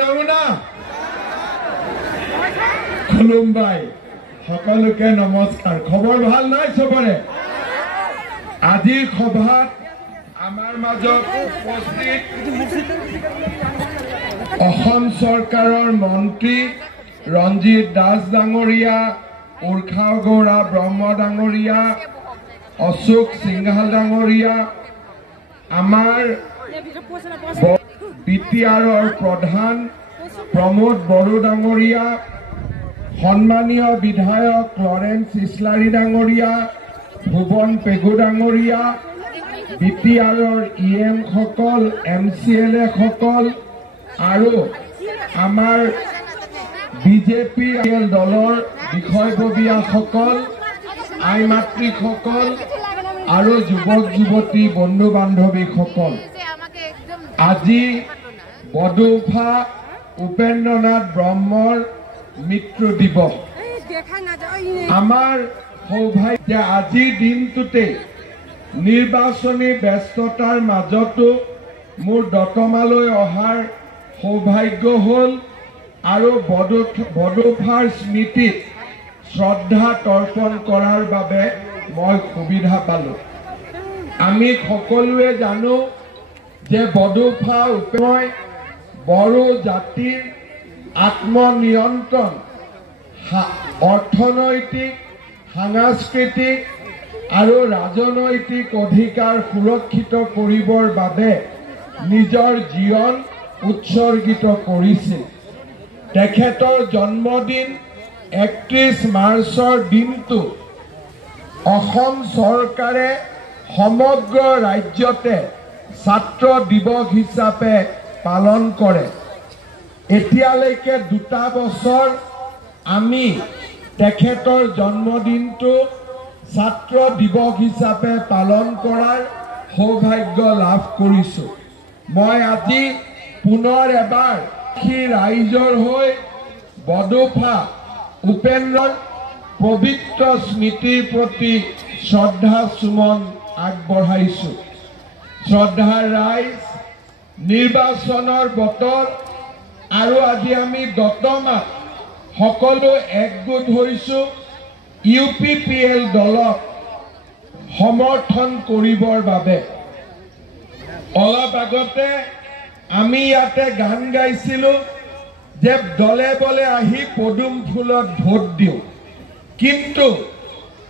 দাৰুণা খুলুমবাই সকলোকে নমস্কাৰ। খবৰ ভাল নাই চবৰে? আজিৰ সভাত আমাৰ মাজত উপস্থিত অসম চৰকাৰৰ মন্ত্ৰী ৰঞ্জিত দাস ডাঙৰীয়া, উৰ্খাও গৌৰা ব্ৰহ্ম ডাঙৰীয়া, অশোক সিংহাল ডাঙৰীয়া, আমাৰ বিটিআৰৰ প্ৰধান প্ৰমোদ বড়ো ডাঙৰীয়া, সন্মানীয় বিধায়ক লৰেন্স ইছলাৰী ডাঙৰীয়া, ভুৱন পেগু ডাঙৰীয়া, বিটিআৰৰ ইএম সকল, MCLA সকল আৰু আমাৰ বিজেপি দলৰ বিষয়ববীয়াসকল, আই মাতৃসকল আৰু যুৱক যুৱতী বন্ধু বান্ধৱীসকল, আজি বডৌফা উপেন্দ্ৰনাথ ব্ৰহ্মৰ মৃত্যু দিৱস। আমাৰ সৌভাগ্য যে আজিৰ দিনটোতে নিৰ্বাচনী ব্যস্ততাৰ মাজতো মোৰ দতমালৈ অহাৰ সৌভাগ্য হ'ল আৰু বডৌফাৰ স্মৃতিত শ্ৰদ্ধা তৰ্পণ কৰাৰ বাবে মই সুবিধা পালোঁ। আমি সকলোৱে জানো যে বডৌফা উপময় বড়ো জাতিৰ আত্মনিয়ন্ত্ৰণ, অৰ্থনৈতিক, সাংস্কৃতিক আৰু ৰাজনৈতিক অধিকাৰ সুৰক্ষিত কৰিবৰ বাবে নিজৰ জীৱন উৎসৰ্গিত কৰিছিল। তেখেতৰ জন্মদিন 31 মাৰ্চৰ দিনটো অসম চৰকাৰে সমগ্ৰ ৰাজ্যতে ছাত্ৰ দিৱস হিচাপে পালন কৰে। এতিয়ালৈকে 2 বছৰ আমি তেখেতৰ জন্মদিনটো ছাত্ৰ দিৱস হিচাপে পালন কৰাৰ সৌভাগ্য লাভ কৰিছোঁ। মই আজি পুনৰ এবাৰ ৰাইজৰ হৈ বডৌফা উপেন্দ্ৰৰ পবিত্ৰ স্মৃতিৰ প্ৰতি শ্ৰদ্ধা সুমন আগবঢ়াইছোঁ। শ্ৰদ্ধাৰ ৰাইজ, নিৰ্বাচনৰ বতৰ আৰু আজি আমি দতমাত সকলো একগোট হৈছোঁ UPPL দলক সমৰ্থন কৰিবৰ বাবে। অলপ আগতে আমি ইয়াতে গান গাইছিলোঁ যে দলে বলে আহি পদুম ফুলত ভোট দিওঁ, কিন্তু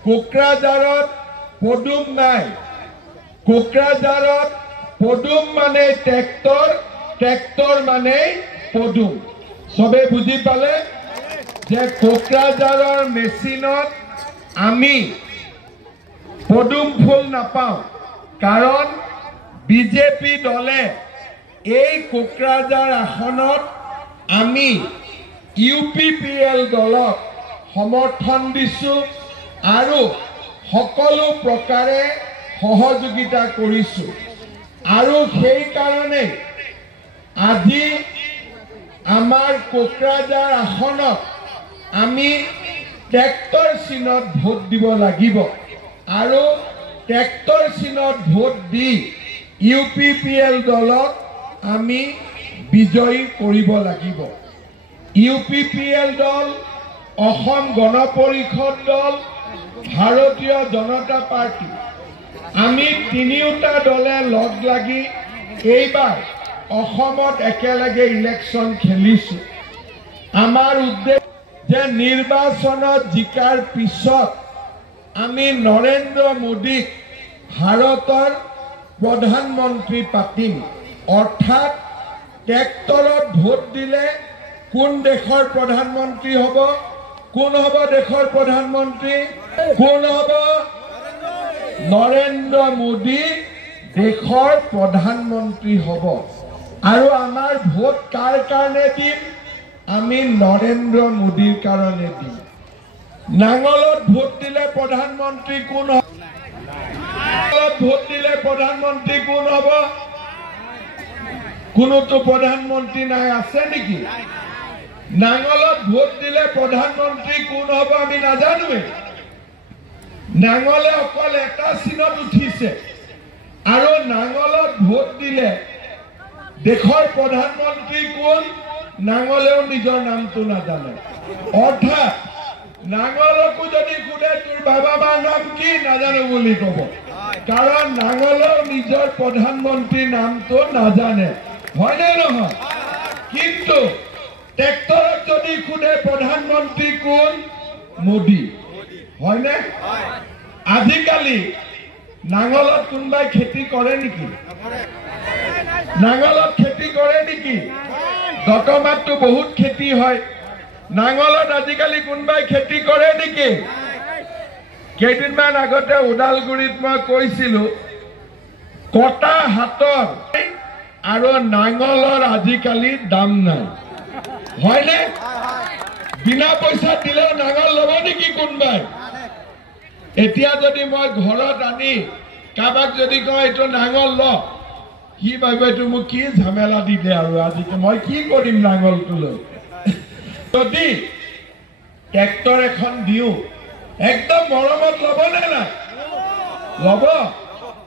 কোকৰাঝাৰত পদুম নাই। কোকৰাঝাৰত পদুম মানে ট্ৰেক্টৰ, ট্ৰেক্টৰ মানে পদুম। চবে বুজি পালে যে কোকৰাঝাৰৰ মেচিনত আমি পদুম ফুল নাপাওঁ, কাৰণ বিজেপি দলে এই কোকৰাঝাৰ আসনত আমি UPPL দলক সমৰ্থন দিছোঁ আৰু সকলো প্ৰকাৰে সহযোগিতা কৰিছোঁ। আৰু সেইকাৰণে আজি আমাৰ কোকৰাঝাৰ আসনত আমি ট্ৰেক্টৰ চিনত ভোট দিব লাগিব আৰু ট্ৰেক্টৰ চিনত ভোট দি UPPL দলক আমি বিজয়ী কৰিব লাগিব। UPPL দল, অসম গণ পৰিষদ দল, ভাৰতীয় জনতা পাৰ্টি, আমি তিনিওটা দলে লগ লাগি এইবাৰ অসমত একেলগে ইলেকশ্যন খেলিছোঁ। আমাৰ উদ্দেশ্য যে নিৰ্বাচনত জিকাৰ পিছত আমি নৰেন্দ্ৰ মোদীক ভাৰতৰ প্ৰধানমন্ত্ৰী পাতিম। অৰ্থাৎ ট্ৰেক্টৰত ভোট দিলে কোন দেশৰ প্ৰধানমন্ত্ৰী হ'ব? কোন হ'ব দেশৰ প্ৰধানমন্ত্ৰী? কোন হ'ব? নৰেন্দ্ৰ মোদী দেশৰ প্ৰধানমন্ত্ৰী হ'ব। আৰু আমাৰ ভোট কাৰ কাৰণে দিম? আমি নৰেন্দ্ৰ মোদীৰ কাৰণে দিম। নাঙলত ভোট দিলে প্ৰধানমন্ত্ৰী কোন হ'ব? ভোট দিলে প্ৰধানমন্ত্ৰী কোন হ'ব? কোনোতো প্ৰধানমন্ত্ৰী নাই, আছে নেকি? নাঙলত ভোট দিলে প্ৰধানমন্ত্ৰী কোন হ'ব আমি নাজানোৱে। নাঙলে অকল এটা চিনত উঠিছে আৰু নাঙলত ভোট দিলে দেশৰ প্ৰধানমন্ত্ৰী কোন? নাঙলেও নিজৰ নামটো নাজানে। অৰ্থাৎ নাঙলকো যদি সোধে তোৰ বাবা মাৰ নাম কি নাজানো বুলি ক'ব, কাৰণ নাঙলেও নিজৰ প্ৰধানমন্ত্ৰীৰ নামটো নাজানে, হয়নে নহয়? কিন্তু ট্ৰেক্টৰক যদি সোধে প্ৰধানমন্ত্ৰী কোন, মোদী, হয়নে? আজিকালি নাঙলত কোনোবাই খেতি কৰে নেকি? নাঙলত খেতি কৰে নেকি? দতমাতটো বহুত খেতি হয়, নাঙলত আজিকালি কোনোবাই খেতি কৰে নেকি? কেইদিনমান আগতে ওদালগুৰিত মই কৈছিলো, কটা হাতৰ আৰু নাঙলৰ আজিকালি দাম নাই, হয়নে? বিনা পইচা দিলেও নাঙল ল'ব নেকি কোনোবাই? এতিয়া যদি মই ঘৰত আনি কাৰোবাক যদি কওঁ এইটো নাঙল ল, কি ভাবিব এইটো মোক কি ঝামেলা দিলে আৰু আজিকালি মই কি কৰিম নাঙলটো লৈ। যদি ট্ৰেক্টৰ এখন দিওঁ একদম মৰমত ল'ব নে নাই? ল'ব।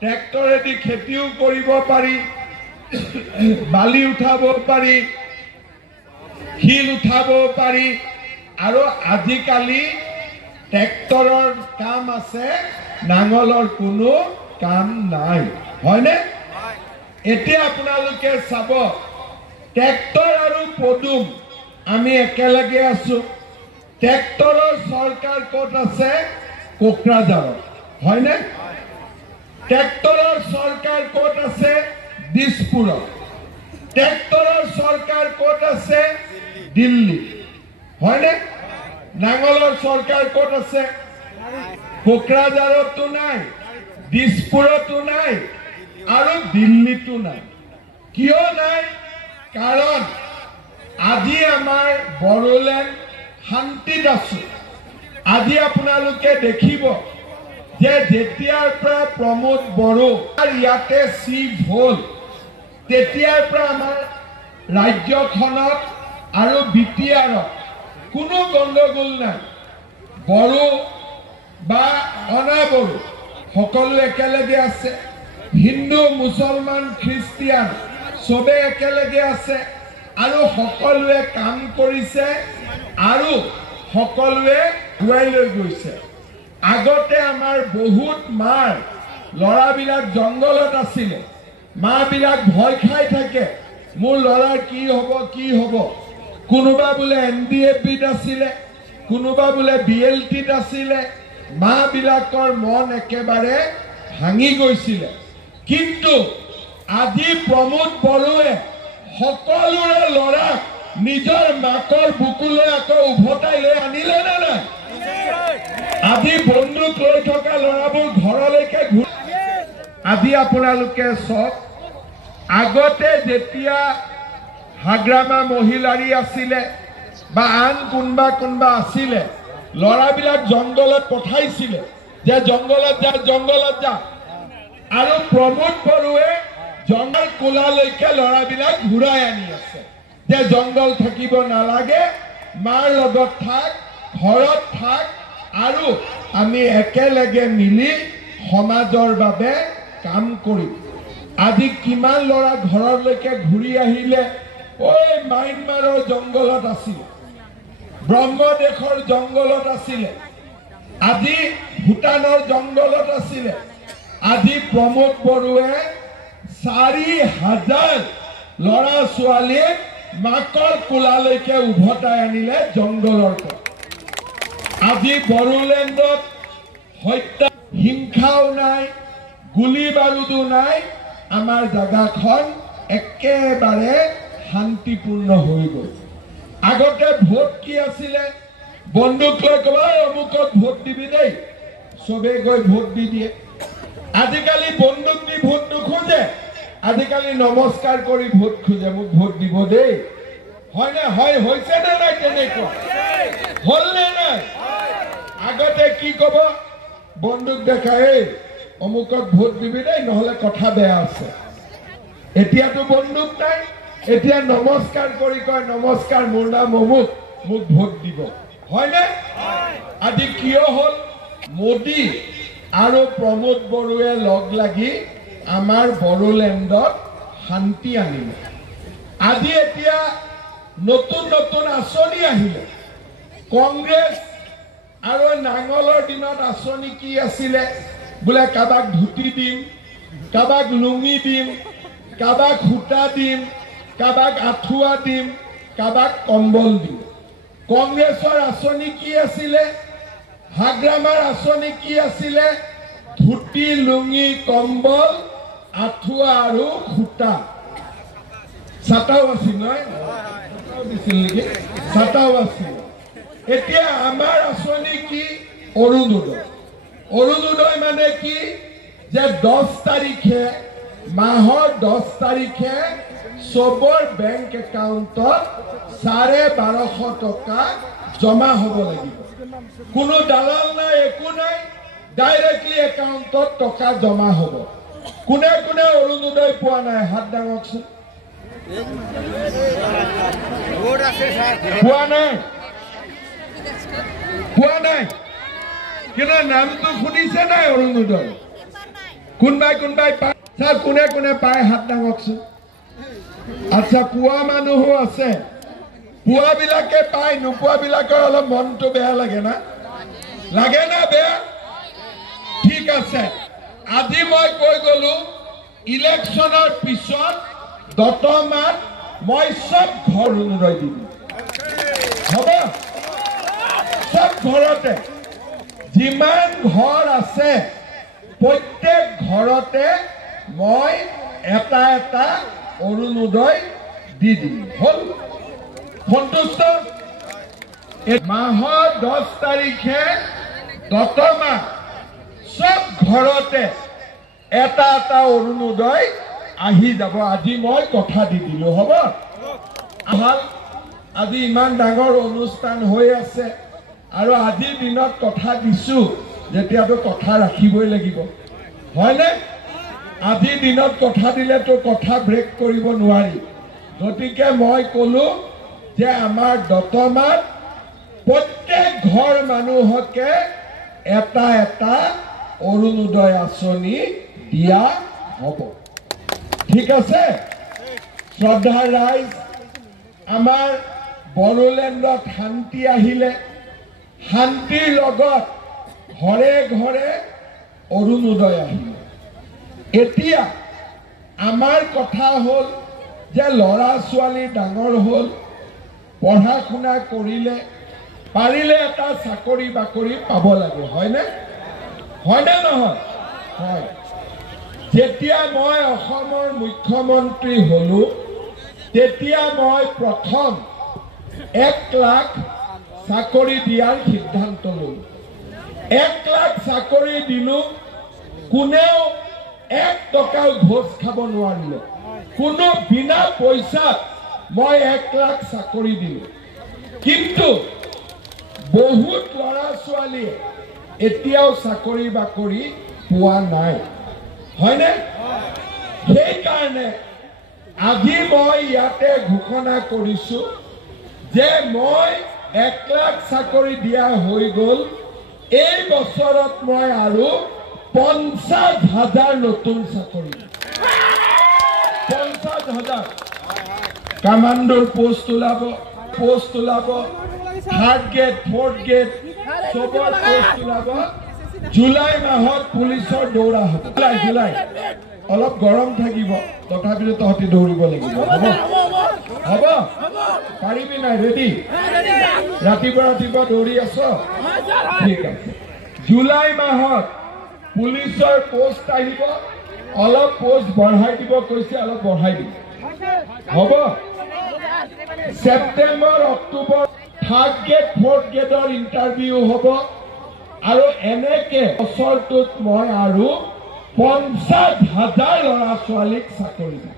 ট্ৰেক্টৰেদি খেতিও কৰিব পাৰি, বালি উঠাব পাৰি, শিল উঠাব পাৰি, আৰু আজিকালি ট্ৰেক্টৰৰ কাম আছে, নাঙলৰ কোনো কাম নাই, হয়নে? এতিয়া আপোনালোকে চাব, ট্ৰেক্টৰ আৰু পদুম আমি একেলগে আছো। ট্ৰেক্টৰৰ চৰকাৰ ক'ত আছে? কোকৰাঝাৰত, হয়নে? ট্ৰেক্টৰৰ চৰকাৰ ক'ত আছে? দিছপুৰত। ট্ৰেক্টৰৰ চৰকাৰ ক'ত আছে? দিল্লী, হয়নে? নাঙলৰ চৰকাৰ ক'ত আছে? কোকৰাঝাৰতো নাই, দিছপুৰতো নাই, আৰু দিল্লীতো নাই। কিয় নাই? কাৰণ আজি আমাৰ বড়োলেণ্ড শান্তিত আছো। আজি আপোনালোকে দেখিব যে যেতিয়াৰ পৰা প্ৰমোদ বড়ো ইয়াতে চিফ হ'ল, তেতিয়াৰ পৰা আমাৰ ৰাজ্যখনত আৰু বিটিআৰত কোনো গণ্ডগোল নাই। বড়ো বা অনা বড়ো সকলো একেলগে আছে, হিন্দু মুছলমান খ্ৰীষ্টিয়ান চবে একেলগে আছে, আৰু সকলোৱে কাম কৰিছে, আৰু সকলোৱে গুৱাই লৈ গৈছে। আগতে আমাৰ বহুত মাৰ ল'ৰাবিলাক জংঘলত আছিলে, মাবিলাক ভয় খাই থাকে, মোৰ ল'ৰাৰ কি হ'ব কি হ'ব। কোনোবা বোলে NDFBত আছিলে, কোনোবা বোলে BLTত আছিলে, মাবিলাকৰ মন একেবাৰে ভাঙি গৈছিলে। কিন্তু আজি প্ৰমোদ বড়োৱে সকলোৰে ল'ৰাক নিজৰ মাকৰ বুকুলৈ আকৌ উভতাই লৈ আনিলে নে নাই? আজি বন্দুক লৈ থকা ল'ৰাবোৰ ঘৰলৈকে আজি আপোনালোকে চাওক, আগতে যেতিয়া হাগ্ৰামা মহিলাৰী আছিলে বা আন কোনোবা আছিলে, ল'ৰাবিলাক জংঘলত পঠাইছিলে যে জংঘলত যা, জংঘলত যা, আৰু প্ৰমোদ বড়োৱে জংঘল কোলালৈকে ল'ৰাবিলাক ঘূৰাই আনি আছে যে জংঘল থাকিব নালাগে, মাৰ লগত থাক, ঘৰত থাক, আৰু আমি একেলগে মিলি সমাজৰ বাবে কাম কৰিম। আজি কিমান ল'ৰা ঘৰলৈকে ঘূৰি আহিলে, ঐ মাইনমাৰৰ জংঘলত আছিল, ব্ৰহ্মদেশৰ জংঘলত আছিলে, আজি ভূটানৰ জংঘলত আছিলে। আজি প্ৰমোদ বড়োৱে 4,000 ল'ৰা ছোৱালীক মাকৰ কোলালৈকে উভতাই আনিলে জংঘলৰ পৰা। আজি বড়োলেণ্ডত হত্যা হিংসাও নাই, গুলি বাৰুদো নাই, আমাৰ জাগাখন একেবাৰে শান্তিপূৰ্ণ হৈ গ'ল। আগতে ভোট কি আছিলে? বন্দুক লৈ কয় অমুকত ভোট দিবি দেই, চবে গৈ ভোট দি দিয়ে। আজিকালি বন্দুক দি ভোট নোখোজে, আজিকালি নমস্কাৰ কৰি ভোট খোজে, মোক ভোট দিব দেই, হয়নে? হয়, হৈছে নে নাই? তেনেকুৱা হ'ল নে নাই? আগতে কি ক'ব? বন্দুক দেখাই অমুকত ভোট দিবি দেই, নহ'লে কথা বেয়া আছে। এতিয়াতো বন্দুক নাই, এতিয়া নমস্কাৰ কৰি কয় নমস্কাৰ, মোৰ নাম অমুক, মোক ভোট দিব, হয়নে? আজি কিয় হ'ল? মোদী আৰু প্ৰমোদ বড়োৱে লগ লাগি আমাৰ বড়োলেণ্ডত শান্তি আনিলে। আজি এতিয়া নতুন নতুন আঁচনি আহিলে কংগ্ৰেছ আৰু নাঙলৰ দিনত আঁচনি কি আছিলে বোলে কাবাক ধুতি দিম কাবাক লুঙি দিম কাবাক সূতা দিম কাবাক আঁঠুৱা দিম কাবাক কম্বল দিম কংগ্ৰেছৰ আঁচনি কি আছিলে হাগ্ৰামাৰ আঁচনি কি আছিলে ধুতি লুঙি কম্বল আঁঠুৱা আৰু সূতা ছাতাও আছিল নহয় দিছিল নেকি ছাতাও আছিল এতিয়া আমাৰ আঁচনি কি অৰুণোদয় মানে কি যে 10 তাৰিখে মাহৰ 10 তাৰিখে সবৰ বেংক একাউণ্টত 1250 টকা জমা হ'ব লাগিব কোনো দালাল নাই একো নাই ডাইৰেক্টলি একাউণ্টত টকা জমা হ'ব কোনে কোনে অৰুণোদয় পোৱা নাই হাত দাঙকচোন পোৱা নাই কিন্তু নামটো শুনিছে নাই অৰুণোদয় কোনবাই পায় স্যাৰ কোনে কোনে পায় হাত দাঙকচোন আচ্ছা পোৱা মানুহো আছে পোৱাবিলাকে পায় নোপোৱাবিলাকৰ অলপ মনটো বেয়া লাগে না বেয়া ঠিক আছে আজি মই কৈ গলো ইলেকশ্যনৰ পিছত দতমান মই সব ঘৰ অৰুণোদয় দিম হ'ব সব ঘৰতে যিমান ঘৰ আছে প্ৰত্যেক ঘৰতে মই এটা এটা অৰুণোদয় দি দিম হল সন্তুষ্ট মাহৰ 10 তাৰিখে দতমাহ সব ঘৰতে এটা এটা অৰুণোদয় আহি যাব আজি মই কথা দি দিলো হ'ব ভাল আজি ইমান ডাঙৰ অনুষ্ঠান হৈ আছে আৰু আজিৰ দিনত কথা দিছো যেতিয়াতো কথা ৰাখিবই লাগিব হয়নে আজিৰ দিনত কথা দিলেতো কথা ব্ৰেক কৰিব নোৱাৰি গতিকে মই কলো যে আমাৰ দতমাত প্ৰত্যেক ঘৰ মানুহকে এটা এটা অৰুণোদয় আঁচনি দিয়া হ'ব ঠিক আছে শ্ৰদ্ধা ৰাইজ আমাৰ বড়োলেণ্ডত শান্তি আহিলে শান্তিৰ লগত ঘৰে ঘৰে অৰুণোদয় আহিলে এতিয়া আমাৰ কথা হ'ল যে ল'ৰা ছোৱালী ডাঙৰ হ'ল পঢ়া শুনা কৰিলে পাৰিলে এটা চাকৰি বাকৰি পাব লাগে হয়নে নহয় হয় যেতিয়া মই অসমৰ মুখ্যমন্ত্ৰী হলো তেতিয়া মই প্ৰথম 1 লাখ চাকৰি দিয়াৰ সিদ্ধান্ত ললো 1 লাখ চাকৰি দিলো কোনেও 1 টকাও ঘোষ খাব নোৱাৰিলে কোনো বিনা পইচাত মই 1 লাখ চাকৰি দিলো কিন্তু বহুত ল'ৰা ছোৱালীয়ে এতিয়াও চাকৰি বাকৰি পোৱা নাই হয়নে সেইকাৰণে আজি মই ইয়াতে ঘোষণা কৰিছো যে মই 1 লাখ চাকৰি দিয়া হৈ গ'ল এই বছৰত মই আৰু 50,000 নতুন চাকৰি 50,000 কামাণ্ডোৰ পোষ্ট ওলাব থাৰ্ড গেট ফৰ্থ গেট সবৰ পোষ্ট ওলাব জুলাই মাহত পুলিচৰ দৌৰা হ'ব জুলাই অলপ গৰম থাকিব তথাপিও তহঁতি দৌৰিব লাগিব হ'ব পাৰিবি নাই ৰেডি ৰাতিপুৱা দৌৰি আছ ঠিক আছে জুলাই মাহত পুলিচৰ পোষ্ট আহিব অলপ পোষ্ট বঢ়াই দিব কৈছে অলপ বঢ়াই দিব হ'ব September October third gate fourth গেটৰ ইণ্টাৰভিউ হ'ব আৰু এনেকে বছৰটোত মই আৰু 50,000 ল'ৰা ছোৱালীক চাকৰি দিম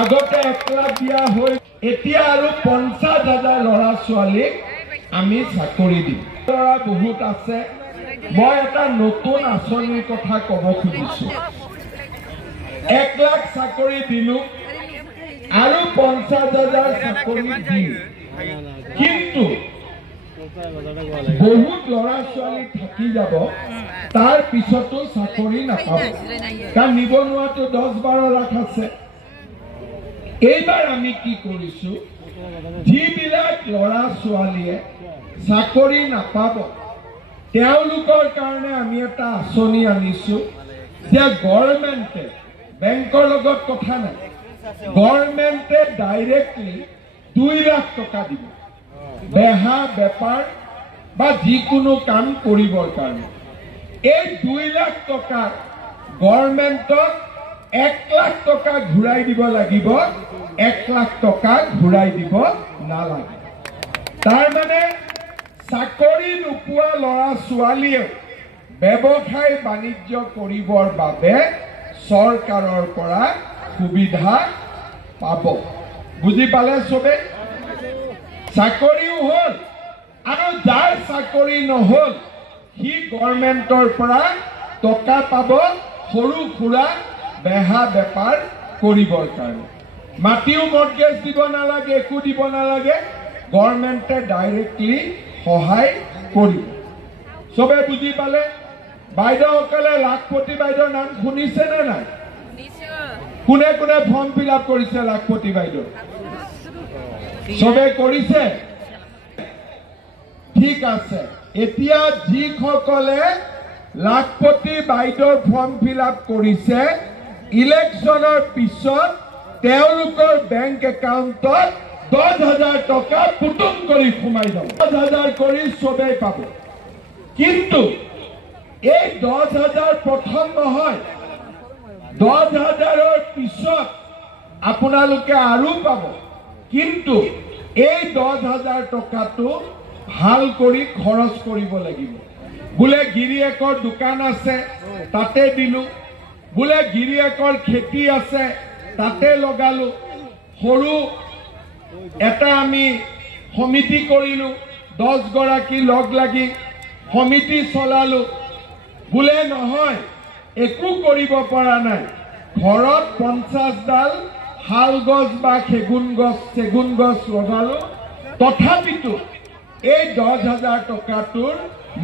আগতে 1 লাখ দিয়া হৈ এতিয়া আৰু 50,000 ল'ৰা ছোৱালীক আমি চাকৰি দিম ল'ৰা বহুত আছে মই এটা নতুন আঁচনিৰ কথা ক'ব খুজিছো 1 লাখ চাকৰি দিলো আৰু 50,000 চাকৰি দিম কিন্তু বহুত ল'ৰা ছোৱালী থাকি যাব তাৰ পিছতো চাকৰি নাপাব কাৰণ নিবনুৱাটো 10-12 লাখ আছে এইবাৰ আমি কি কৰিছো যিবিলাক ল'ৰা ছোৱালীয়ে চাকৰি নাপাব তেওঁলোকৰ কাৰণে আমি এটা আঁচনি আনিছো যে গভৰ্ণমেণ্টে বেংকৰ লগত কথা নাই গভৰ্ণমেণ্টে ডাইৰেক্টলি 2 লাখ টকা দিব বেহা বেপাৰ বা যিকোনো কাম কৰিবৰ কাৰণে এই 2 লাখ টকা গভৰ্ণমেণ্টক 1 লাখ টকা ঘূৰাই দিব লাগিব 1 লাখ টকা ঘূৰাই দিব নালাগে তাৰ মানে চাকৰি নোপোৱা ল'ৰা ছোৱালীয়ে ব্যৱসায় বাণিজ্য কৰিবৰ বাবে চৰকাৰৰ পৰা সুবিধা পাব বুজি পালে সবে চাকৰিও হ'ল আৰু যাৰ চাকৰি নহ'ল সি গভৰ্ণমেণ্টৰ পৰা টকা পাব সৰু সুৰা বেহা বেপাৰ কৰিবৰ কাৰণে মাটিও মৰ্টগেজ দিব নালাগে একো দিব নালাগে গভৰ্ণমেণ্টে ডাইৰেক্টলি সহায় কৰিব সবে বুজি পালে বাইদেউসকলে লাখপতি বাইদেউৰ নাম শুনিছে নে নাই কোনে কোনে ফৰ্ম ফিল আপ কৰিছে লাখপতি বাইদেউ সবে কৰিছে ঠিক আছে এতিয়া যিসকলে লাখপতি বাইদেউৰ ফৰ্ম ফিল আপ কৰিছে ইলেকশ্যনৰ পিছত তেওঁলোকৰ বেংক একাউণ্টত 10,000 টকা পুতুম কৰি সোমাই যাব 10,000 কৰি সবেই পাব কিন্তু এই 10,000 প্ৰথম নহয় 10,000ৰ পিছত আপোনালোকে আৰু পাব কিন্তু এই 10,000 টকাটো ভাল কৰি খৰচ কৰিব লাগিব বোলে গিৰিয়েকৰ দোকান আছে তাতে দিলো বোলে গিৰিয়েকৰ খেতি আছে তাতে লগালো সৰু এটা আমি সমিতি কৰিলো 10 গৰাকী লগ লাগি সমিতি চলালো বোলে নহয় একো কৰিব পৰা নাই ঘৰত 50 ডাল শাল গছ বা চেগুন গছ লগালো তথাপিতো এই 10,000 টকাটোৰ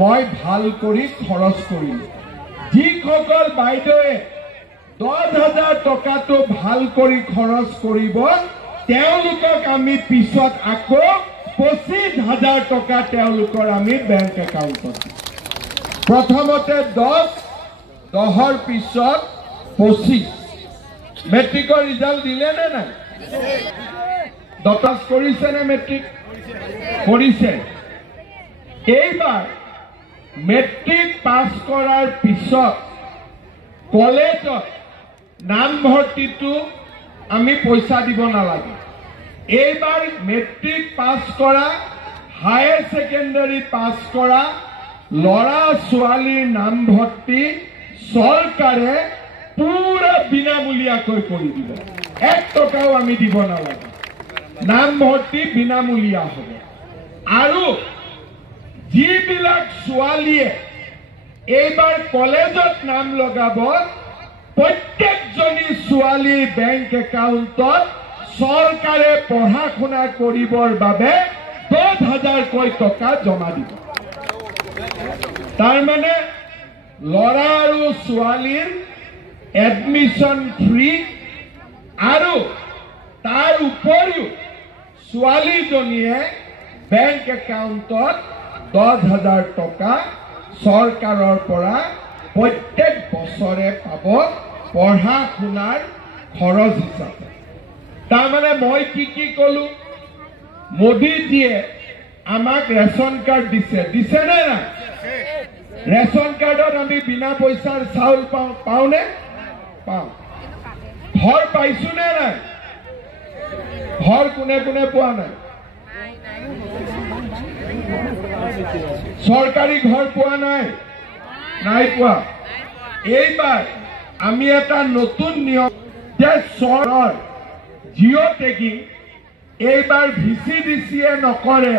মই ভাল কৰি খৰচ কৰিলো যিসকল বাইদেৱে 10,000 টকাটো ভাল কৰি খৰচ কৰিব তেওঁলোকক আমি পিছত আকৌ 25,000 টকা তেওঁলোকৰ আমি বেংক একাউণ্টত প্ৰথমতে 10ৰ পিছত 25 মেট্ৰিকৰ ৰিজাল্ট দিলে নে নাই দটাছ কৰিছে নে মেট্ৰিক কৰিছে এইবাৰ মেট্ৰিক পাছ কৰাৰ পিছত কলেজত নামভৰ্তিটো আমি পইচা দিব নালাগে এইবাৰ মেট্ৰিক পাছ কৰা হায়াৰ সেকেন্ডাৰী পাছ কৰা ল'ৰা ছোৱালীৰ নামভৰ্তি চৰকাৰে পুৰা বিনামূলীয়াকৈ কৰি দিব 1 টকাও আমি দিব নালাগে নামভৰ্তি বিনামূলীয়া হ'ব আৰু যিবিলাক ছোৱালীয়ে এইবাৰ কলেজত নাম লগাব প্ৰত্যেকজনী ছোৱালীৰ বেংক একাউণ্টত চৰকাৰে পঢ়া শুনা কৰিবৰ বাবে 10,000 টকা জমা দিব তাৰ মানে ল'ৰা আৰু ছোৱালীৰ এডমিশন ফ্ৰী আৰু তাৰ উপৰিও ছোৱালীজনীয়ে বেংক একাউণ্টত 10,000 টকা চৰকাৰৰ পৰা প্ৰত্যেক বছৰে পাব পঢ়া শুনাৰ খৰচ হিচাপে তাৰমানে মই কি কলো মোদীজীয়ে আমাক ৰেচন কাৰ্ড দিছে নে নাই ৰেচন কাৰ্ডত আমি বিনা পইচাৰ চাউল পাওঁনে পাওঁ ঘৰ পাইছো নে নাই ঘৰ কোনে কোনে পোৱা নাই চৰকাৰী ঘৰ পোৱা নাই পোৱা এইবাৰ আমি এটা নতুন নিয়ম যে চৰৰ জিঅ' টেগিং এইবাৰ ভিচিডিচিয়ে নকৰে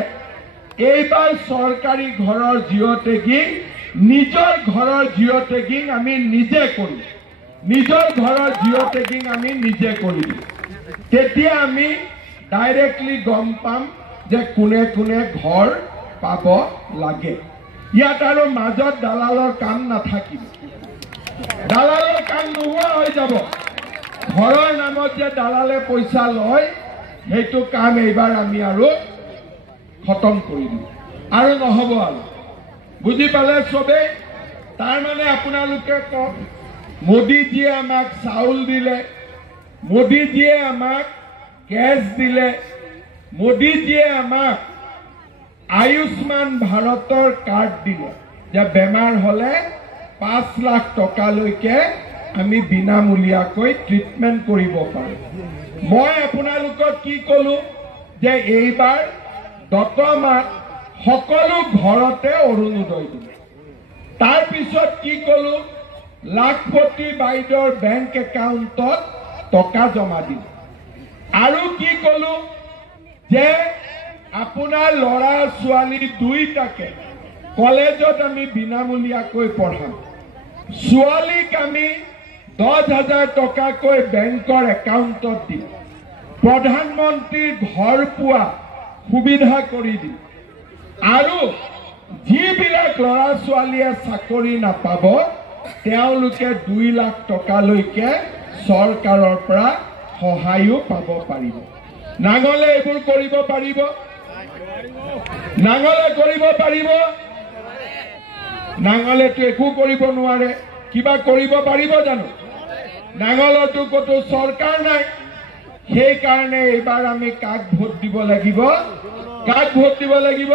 এইবাৰ চৰকাৰী ঘৰৰ জিঅ' টেগিং নিজৰ ঘৰৰ জিঅ' টেগিং আমি নিজে কৰিম নিজৰ ঘৰৰ জিঅ' টেগিং আমি নিজে কৰিম তেতিয়া আমি ডাইৰেক্টলি গম পাম যে কোনে কোনে ঘৰ পাব লাগে ইয়াত আৰু মাজত দালালৰ কাম নাথাকিব দালালৰ কাম নোহোৱা হৈ যাব ঘৰৰ নামত যে দালালে পইচা লয় সেইটো কাম এইবাৰ আমি আৰু খতম কৰি দিম আৰু নহ'ব আৰু বুজি পালে চবেই তাৰ মানে আপোনালোকে কওক মোদীজীয়ে আমাক চাউল দিলে মোদীজীয়ে আমাক গেছ দিলে মোদীজীয়ে আমাক আয়ুষ্মান ভাৰতৰ কাৰ্ড দিলে যে বেমাৰ হলে 5 লাখ টকালৈকে আমি বিনামূলীয়াকৈ ট্ৰিটমেণ্ট কৰিব পাৰোঁ মই আপোনালোকক কি কলো যে এইবাৰ দতমাত সকলো ঘৰতে অৰুণোদয় দিম তাৰ পিছত কি কলো লাখপতি বাইদেউৰ বেংক একাউণ্টত টকা জমা দিম আৰু কি কলো যে আপোনাৰ ল'ৰা ছোৱালী দুইটাকে কলেজত আমি বিনামূলীয়াকৈ পঢ়াম ছোৱালীক আমি 10,000 টকাকৈ বেংকৰ একাউণ্টত দিম প্ৰধানমন্ত্ৰীৰ ঘৰ পোৱা সুবিধা কৰি দিম আৰু যিবিলাক ল'ৰা ছোৱালীয়ে চাকৰি নাপাব তেওঁলোকে 2 লাখ টকালৈকে চৰকাৰৰ পৰা সহায়ো পাব পাৰিব নাঙলে এইবোৰ কৰিব পাৰিব নাঙলে কৰিব পাৰিব নাঙলেতো একো কৰিব নোৱাৰে কিবা কৰিব পাৰিব জানো নাঙলতো কতো চৰকাৰ নাই সেই কাৰণে এবাৰ আমি কাক ভোট দিব লাগিব কাক ভোট দিব লাগিব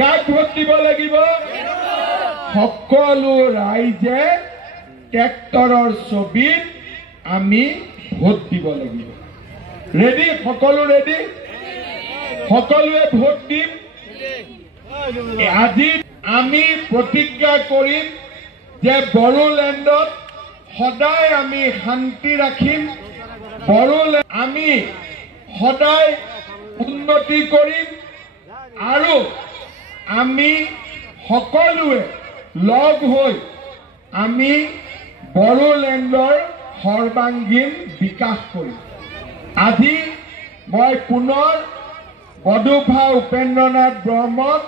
কাক ভোট দিব লাগিব সকলো ৰাইজে ট্ৰেক্টৰৰ ছবিত আমি ভোট দিব লাগিব ৰেডি সকলো ৰেডি সকলোৱে ভোট দিম আজি আমি প্ৰতিজ্ঞা কৰিম যে বড়োলেণ্ডত সদায় আমি শান্তি ৰাখিম বড়োলেণ্ড আমি সদায় উন্নতি কৰিম আৰু আমি সকলোৱে লগ হৈ আমি বড়োলেণ্ডৰ সৰ্বাংগীন বিকাশ কৰিম আজি মই পুনৰ বডোফা উপেন্দ্ৰনাথ ব্ৰহ্মক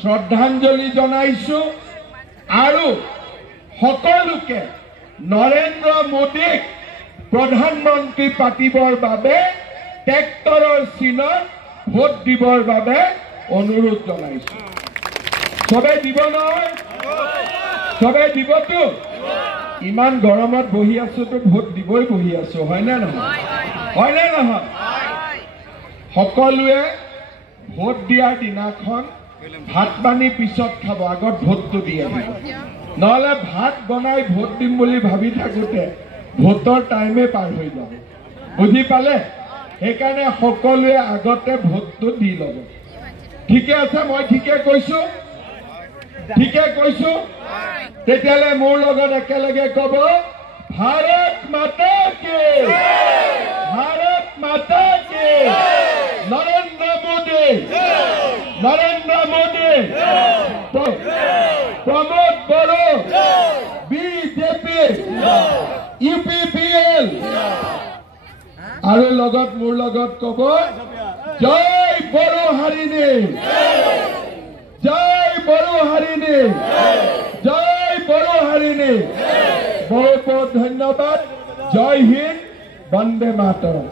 শ্ৰদ্ধাঞ্জলি জনাইছো আৰু সকলোকে নৰেন্দ্ৰ মোদীক প্ৰধানমন্ত্ৰী পাতিবৰ বাবে ট্ৰেক্টৰৰ চিনত ভোট দিবৰ বাবে অনুৰোধ জনাইছো সবে দিব নহয় সবে দিবতো ইমান গৰমত বহি আছো তো ভোট দিবই বহি আছো হয় না নহয় সকলোৱে ভোট দিয়াৰ দিনাখন ভাত পানী পিছত খাব আগত ভোটটো দি আহিব নহলে ভাত বনাই ভোট দিম বুলি ভাবি থাকোতে ভোটৰ টাইমে পাৰ হৈ যাব বুজি পালে সেইকাৰণে সকলোৱে আগতে ভোটটো দি ল'ব ঠিকে আছে মই ঠিকে কৈছো তেতিয়ালে মোৰ লগত একেলগে কব ভাৰত মাতা কি নৰেন্দ্ৰ মোদী প্ৰমোদ বড়ো বিজেপি UPPL আৰু লগত মোৰ লগত কব জয় বড়ো হাৰিণী বহুত বহুত ধন্যবাদ জয় হিন্দ বন্দে মাতৰম